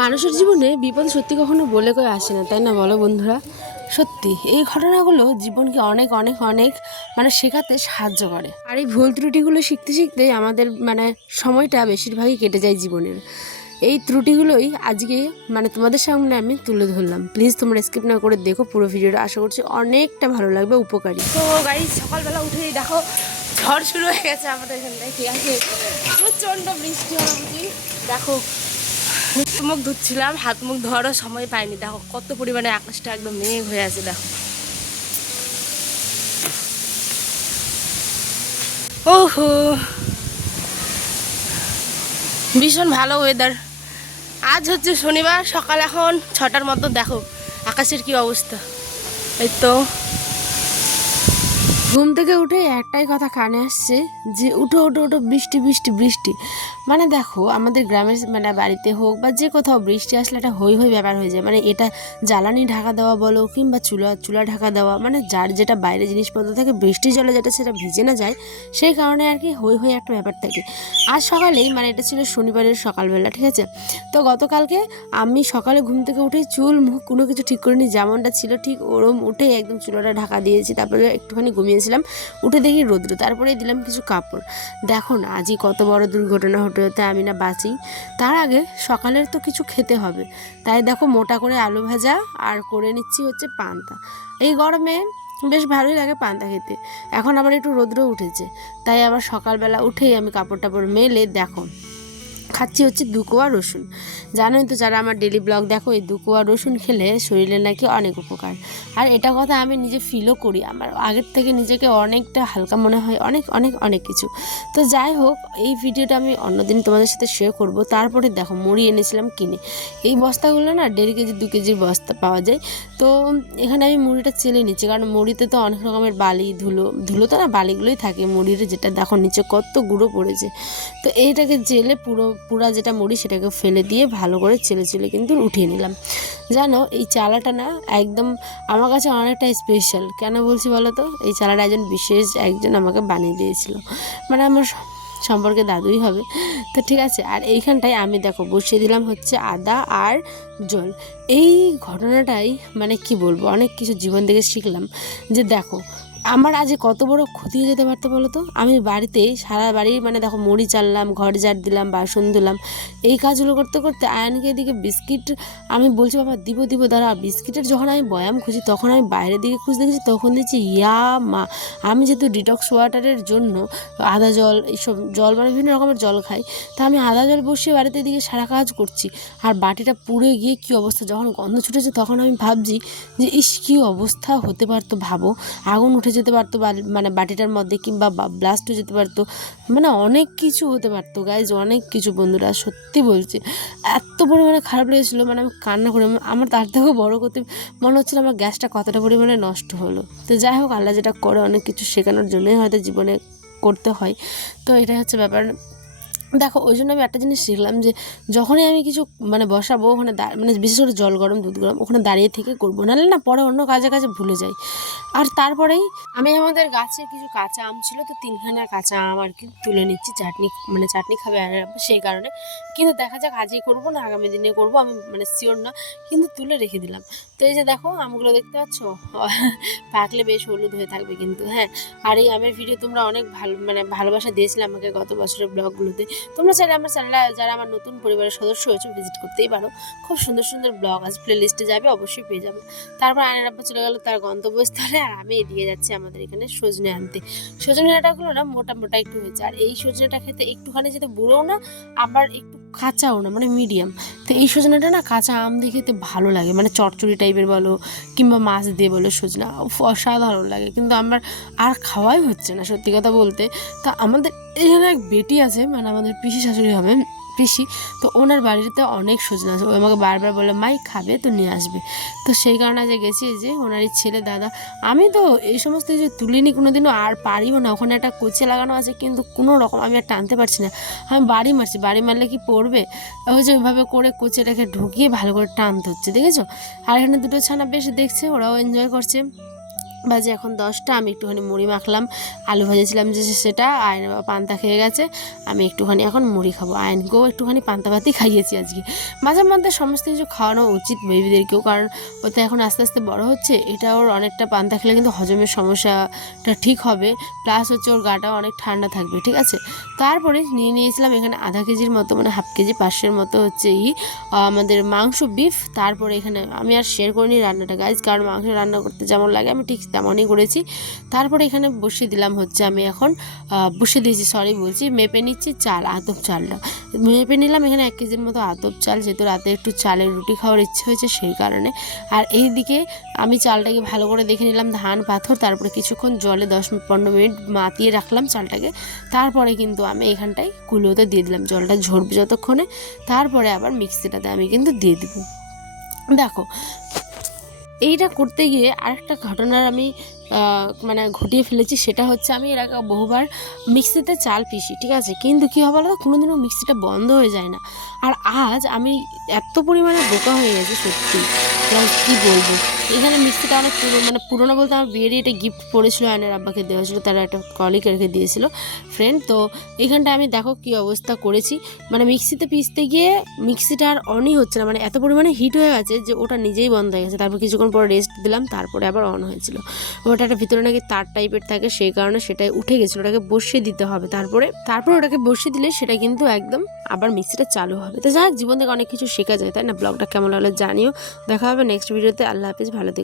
মানুষের জীবনে বিপদ সত্যি কখনো বলে কয়ে আসে না, তাই না বলো বন্ধুরা? সত্যি এই ঘটনাগুলো জীবনকে অনেক অনেক অনেক শেখাতে সাহায্য করে। আর এই ভুল ত্রুটিগুলো শিখতে শিখতেই আমাদের সময়টা বেশিরভাগই কেটে যায় জীবনের। এই ত্রুটিগুলোই আজকে তোমাদের সামনে আমি তুলে ধরলাম। প্লিজ তোমরা স্কিপ না করে দেখো পুরো ভিডিওটা, আশা করছি অনেকটা ভালো লাগবে, উপকারী। তো গাইস, সকালবেলা উঠেই দেখো ঝড় শুরু হয়ে গেছে আমাদের এখানটায়, ঠিক আছে? প্রচণ্ড বৃষ্টি হওয়া উচিত। দেখো মুখ ধুচ্ছিলাম, হাত মুখ ধোয়ারও সময় পাইনি। দেখো কত পরিমাণে আকাশটা একদম মেঘ হয়ে আছে। দেখো ওহো, ভীষণ ভালো ওয়েদার। আজ হচ্ছে শনিবার, সকাল এখন 6টার মতো। দেখো আকাশের কি অবস্থা। এই তো ঘুম থেকে উঠে একটাই কথা কানে আসছে যে উঠো উঠো উঠো, বৃষ্টি বৃষ্টি বৃষ্টি। দেখো আমাদের গ্রামের বাড়িতে হোক বা যে কোথাও বৃষ্টি আসলে একটা হই হই ব্যাপার হয়ে যায়। এটা জ্বালানি ঢাকা দেওয়া বলো কিংবা চুলা ঢাকা দেওয়া, যার যেটা বাইরে জিনিসপত্র থাকে বৃষ্টির জলে যেটা সেটা ভিজে না যায়, সেই কারণে আর কি হই হই একটা ব্যাপার থাকে। আজ সকালেই এটা ছিল শনিবারের সকালবেলা, ঠিক আছে? তো গতকালকে আমি সকালে ঘুম থেকে উঠে চুল মুখ কোনো কিছু ঠিক করিনি, যেমনটা ছিল ঠিক ওরম উঠেই একদম চুলাটা ঢাকা দিয়েছি। তারপরে একটুখানি ঘুমিয়েছিলাম, উঠে দেখি রৌদ্র, তারপরে দিলাম কিছু কাপড়। দেখো না আজই কত বড় দুর্ঘটনা হতে হতে আমি না বাঁচি। তার আগে সকালের তো কিছু খেতে হবে, তাই দেখো মোটা করে আলু ভাজা আর করে নিচ্ছি হচ্ছে পান্তা। এই গরমে বেশ ভালোই লাগে পান্তা খেতে। এখন আবার একটু রৌদ্র উঠেছে, তাই আবার সকালবেলা উঠেই আমি কাপড় টাপড় মেলে দেখো খাচ্ছি হচ্ছে 2 কোয়া রসুন। জানোই তো যারা আমার ডেলি ব্লগ দেখো, এই 2 কোয়া রসুন খেলে শরীরে নাকি অনেক উপকার। আর এটা কথা আমি নিজে ফিলও করি, আমার আগের থেকে নিজেকে অনেকটা হালকা মনে হয়, অনেক অনেক অনেক কিছু। তো যাই হোক, এই ভিডিওটা আমি অন্যদিন তোমাদের সাথে শেয়ার করব। তারপরে দেখো মুড়ি এনেছিলাম কিনে। এই বস্তাগুলো না 1.5 কেজি 2 কেজির বস্তা পাওয়া যায়। তো এখানে আমি মুড়িটা চেলে নিচ্ছি, কারণ মুড়িতে তো অনেক রকমের বালি ধুলো তো না, বালিগুলোই থাকে মুড়ির, যেটা দেখো নিচে কত গুঁড়ো পড়েছে। তো এইটাকে জেলে পুরা যেটা মুড়ি সেটাকে ফেলে দিয়ে ভালো করে চেলে কিন্তু উঠিয়ে নিলাম। জানো এই চালাটা না একদম আমার কাছে অনেকটা স্পেশাল। কেন বলছি বলো তো? এই চালাটা একজন আমাকে বানিয়ে দিয়েছিল, আমার সম্পর্কে দাদুই হবে। তো ঠিক আছে, আর এইখানটায় আমি দেখো বসিয়ে দিলাম হচ্ছে আদা আর জল। এই ঘটনাটাই কি বলবো, অনেক কিছু জীবন থেকে শিখলাম। যে দেখো আমার আজ কত বড় ক্ষতি হয়ে যেতে পারতো বলো তো। আমি বাড়িতে সারা বাড়ি দেখো মুড়ি চাললাম, ঘর ঝাড় দিলাম, বাসন ধুলাম, এই কাজগুলো করতে করতে আয়নকে এদিকে বিস্কিট আমি বলছি বাবা দিব দাঁড়া। বিস্কিটের যখন আমি বয়াম খুঁজি, তখন আমি বাইরের দিকে খুঁজতে গেছি, তখন দেখছি ইয়া মা, আমি যেহেতু ডিটক্স ওয়াটারের জন্য আদা জল এইসব জল বিভিন্ন রকমের জল খাই, তা আমি আদা জল বসিয়ে বাড়িতে এদিকে সারা কাজ করছি, আর বাটিটা পুড়ে গিয়ে কী অবস্থা। যখন গন্ধ ছুটেছে তখন আমি ভাবছি যে ইস কী অবস্থা হতে পারতো, ভাবো আগুন উঠে যেতে পারতো বাটিটার মধ্যে, কিংবা ব্লাস্ট হয়ে যেতে পারতো, অনেক কিছু হতে পারতো গাইজ, অনেক কিছু। বন্ধুরা সত্যি বলছি, এত পরিমাণে খারাপ লেগেছিলো, আমি কান্না করে, আমার তার থেকেও বড় করতে মনে হচ্ছিলো আমার গ্যাসটা কতটা পরিমাণে নষ্ট হলো। তো যাই হোক, আল্লাহ যেটা করে অনেক কিছু শেখানোর জন্যই হয়তো জীবনে করতে হয়। তো এটাই হচ্ছে ব্যাপার। দেখো ওই জন্য আমি একটা জিনিস শিখলাম যে যখনই আমি কিছু বসাবো, ওখানে বিশেষ করে জল গরম দুধ গরম ওখানে দাঁড়িয়ে থেকে করবো, নাহলে না পরে অন্য কাজে ভুলে যাই। আর তারপরেই আমি আমাদের গাছে কিছু কাঁচা আম ছিল, তো 3খানা কাঁচা আম আর কি তুলে নিচ্ছি, চাটনি খাবে আর সেই কারণে। কিন্তু দেখা যাক আজই করবো না আগামী দিনে করবো, আমি শিওর না, কিন্তু তুলে রেখে দিলাম। তো এই যে দেখো আমগুলো দেখতে পাচ্ছ, পাকলে বেশ হলুদ হয়ে থাকবে কিন্তু, হ্যাঁ। আর এই আমের ভিডিও তোমরা অনেক ভালোবাসা দিয়েছিলে আমাকে গত বছরের ব্লগগুলোতে। তোমরা চাইলে আমার চ্যানেলে, যারা আমার নতুন পরিবারের সদস্য হয়েছে, ভিজিট করতেই পারো। খুব সুন্দর সুন্দর ব্লগ আছে, প্লে লিস্টে যাবে, অবশ্যই পেয়ে যাবে। তারপর আয়নার আব্বা চলে গেল তার গন্তব্যস্থলে, আর আমি এদিকে যাচ্ছি আমাদের এখানে সজনে আনতে। সজনে ডাঁটাগুলো না মোটা মোটা একটু হয়েছে, আর এই সজনেটা খেতে একটুখানি যেতে বুড়োও না, আবার একটু কাঁচাও না, মিডিয়াম। তো এই সজনাটা না কাঁচা আম দিয়ে খেতে ভালো লাগে, চটচড়ি টাইপের বলো কিংবা মাছ দিয়ে বলো, সজনা অসাধারণ লাগে। কিন্তু আমার আর খাওয়াই হচ্ছে না সত্যি কথা বলতে। তা আমাদের এখানে এক বেটি আছে, আমাদের পিসি শাশুড়ি হবে, পিসি, তো ওনার বাড়িতে অনেক সজনা আছে। ও আমাকে বারবার বলে মাই খাবে তো নিয়ে আসবে। তো সেই কারণে যে গেছি, যে ওনারই ছেলে দাদা, আমি তো এই সমস্ত যে তুলিনি কোনোদিনও, আর পারিও না। ওখানে একটা কোচে লাগানো আছে, কিন্তু কোনো রকম আমি আর টানতে পারছি না। আমি বাড়ি মারলে কি পড়বে, ওই যে ওইভাবে করে কোচেটাকে ঢুকিয়ে ভালো করে টানতে হচ্ছে, দেখেছো? আর এখানে দুটো ছানা বেশ দেখছে, ওরাও এনজয় করছে। বাজে এখন 10টা। আমি একটুখানি মুড়ি মাখলাম, আলু ভেজেছিলাম যে সেটা, আয়ন বাবা পান্তা খেয়ে গেছে, আমি একটুখানি এখন মুড়ি খাবো। আয়নকেও একটুখানি পান্তা ভাতই খাইয়েছি আজকে। মাঝে মধ্যে সমস্ত কিছু খাওয়ানো উচিত বেবিদেরকেও, কারণ ও তো এখন আস্তে আস্তে বড় হচ্ছে, এটা ওর অনেকটা পান্তা খেলে কিন্তু হজমের সমস্যাটা ঠিক হবে, প্লাস হচ্ছে ওর গাটাও অনেক ঠান্ডা থাকবে, ঠিক আছে। তারপরে নিয়েছিলাম এখানে আধা কেজির মতো, মানে হাফ কেজি 500 মতো হচ্ছে আমাদের মাংস বিফ। তারপরে এখানে আমি আর শেয়ার করিনি রান্নাটা গাইজ, কারণ মাংস রান্না করতে যেমন লাগে আমি ঠিক তেমনই করেছি। তারপরে এখানে বসিয়ে দিলাম হচ্ছে, আমি এখন মেপে নিচ্ছি চাল, আতপ চালটা মেপে নিলাম। এখানে 1 কেজির মতো আতপ চাল, যেহেতু রাতে একটু চালের রুটি খাওয়ার ইচ্ছে হয়েছে সেই কারণে। আর এই দিকে আমি চালটাকে ভালো করে দেখে নিলাম ধান পাথর, তারপরে কিছুক্ষণ জলে 10-15 মিনিট মাতিয়ে রাখলাম চালটাকে। তারপরে কিন্তু আমি এখানটায় কুলোতে দিয়ে দিলাম, জলটা ঝরবে যতক্ষণে, তারপরে আবার মিক্সিটাতে আমি কিন্তু দিয়ে দিব। দেখো এইটা করতে গিয়ে আরেকটা ঘটনার আমি মানে ঘটিয়ে ফেলেছি, সেটা হচ্ছে আমি এর আগে বহুবার মিক্সিতে চাল পিসি, ঠিক আছে, কিন্তু কী হবে বলো, কোনোদিনও মিক্সিটা বন্ধ হয়ে যায় না। আর আজ আমি এত পরিমাণে বোকা হয়ে গেছি সত্যি, কী বলবো। এখানে মিক্সিটা অনেক পুরোনো বলতে আমার বিয়েরই এটা গিফট পড়েছিল, আয়নের আব্বাকে দেওয়া ছিল, তারা একটা কলিগ রেখে দিয়েছিল ফ্রেন্ড। তো এখানটা আমি দেখো কী অবস্থা করেছি, মানে মিক্সিতে পিসতে গিয়ে মিক্সিটা আর অনই হচ্ছে না, মানে এত পরিমাণে হিট হয়ে গেছে যে ওটা নিজেই বন্ধ হয়ে গেছে। তারপর কিছুক্ষণ পর রেস্ট দিলাম, তারপরে আবার অন হয়েছিল। ওটা একটা ভিতরে নাকি তার টাইপের থাকে, সেই কারণে সেটাই উঠে গেছিলো, ওটাকে বসিয়ে দিতে হবে। তারপর ওটাকে বসিয়ে দিলে সেটা কিন্তু একদম আবার মিক্সিটা চালু হবে। তো যাই হোক, জীবন থেকে অনেক কিছু শেখা যায়, তাই না। ব্লগটা কেমন হলো জানিও, দেখা হবে নেক্সট ভিডিওতে। আল্লাহ হাফিজ, ভালো থেকো।